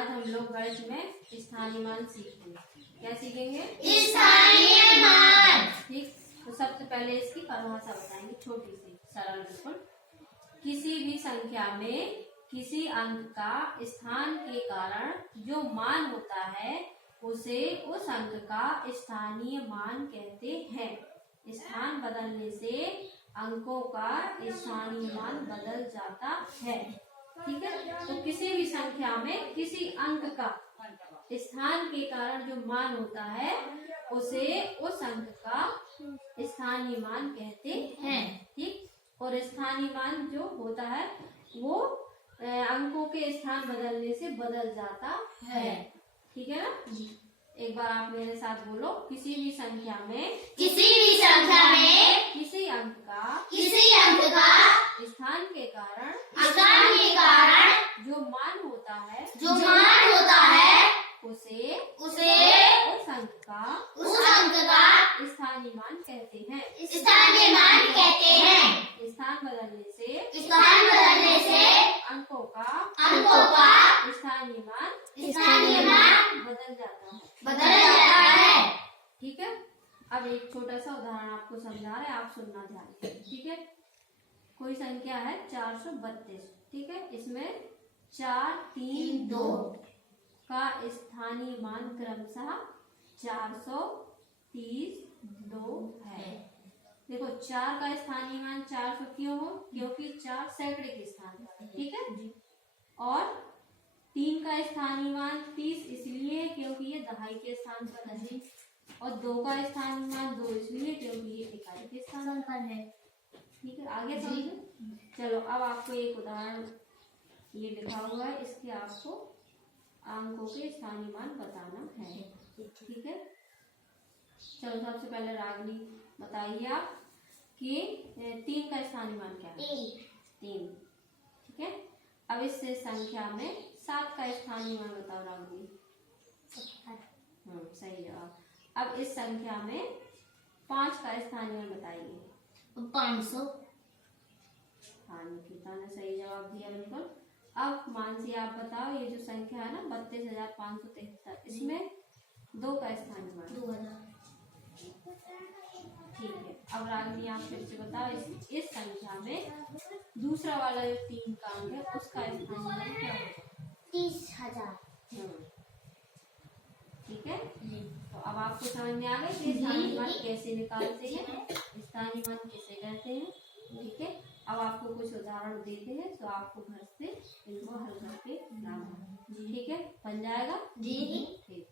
आज हम लोग गणित में स्थानीय मान सीखेंगे। क्या सीखेंगे? स्थानीय मान। ठीक, तो सबसे पहले इसकी परिभाषा बताएंगे, छोटी सी सरल बिल्कुल। किसी भी संख्या में किसी अंक का स्थान के कारण जो मान होता है उसे उस अंक का स्थानीय मान कहते हैं। स्थान बदलने से अंकों का स्थानीय मान बदल जाता है। ठीक है, तो किसी भी संख्या में किसी अंक का स्थान के कारण जो मान होता है उसे उस अंक का स्थानीय मान कहते हैं। ठीक, और स्थानीय मान जो होता है वो अंकों के स्थान बदलने से बदल जाता है। ठीक है ना? एक बार आप मेरे साथ बोलो, किसी भी संख्या में किसी किसी अंक का स्थान के कारण जो मान होता है उसे उस अंक का स्थानीय मान कहते हैं। स्थान बदलने से अंकों का स्थानीय मान बदल जाता है। ठीक है, अब एक छोटा सा उदाहरण आपको समझा रहे हैं, आप सुनना ध्यान से। ठीक है, कोई संख्या है 432। ठीक है, इसमें 4, 3, 2 का स्थानीय मान क्रमशः 432 है। देखो 4 का स्थानीय मान 400 क्यों हो? क्योंकि 4 सैकड़े के स्थान पर। ठीक है, और 3 का स्थानीय मान 30 इसलिए क्योंकि ये दहाई के स्थान पर है, और 2 का स्थानीय मान 2 इसलिए क्योंकि ये इकाई के स्थान पर है। ठीक है, आगे समझो। चलो अब आपको एक उदाहरण ये लिखा हुआ है, इसके आपको अंकों के स्थानीय मान बताना है। ठीक है, चलो सबसे पहले रागनी बताइए आप कि 3 का स्थानीय मान क्या है? 3। ठीक है, अब इस संख्या में 7 का स्थानीय मान बताओ रागनी। सही जवाब। अब इस संख्या में 5 का स्थानीय मान बताइए। 500। हाँ, निकिता ने सही जवाब दिया बिल्कुल। अब मानसी आप बताओ, ये जो संख्या है ना 32,573, इसमें 2 का स्थानीय मान 2000। ठीक है, अब रागनी आप फिर से बताओ, इस संख्या में दूसरा वाला जो 3 का अंक है उसका स्थानीय मान क्या होगा? 30,000। ठीक है, तो अब आपको समझ में आ गया कि स्थानीय मान कैसे निकालते हैं, स्थानीय मान कैसे कहते हैं। ठीक है, अब आपको कुछ उदाहरण देते हैं तो आपको घर से इनको हल करके लाना है। ठीक है, बन जाएगा? जी। ठीक।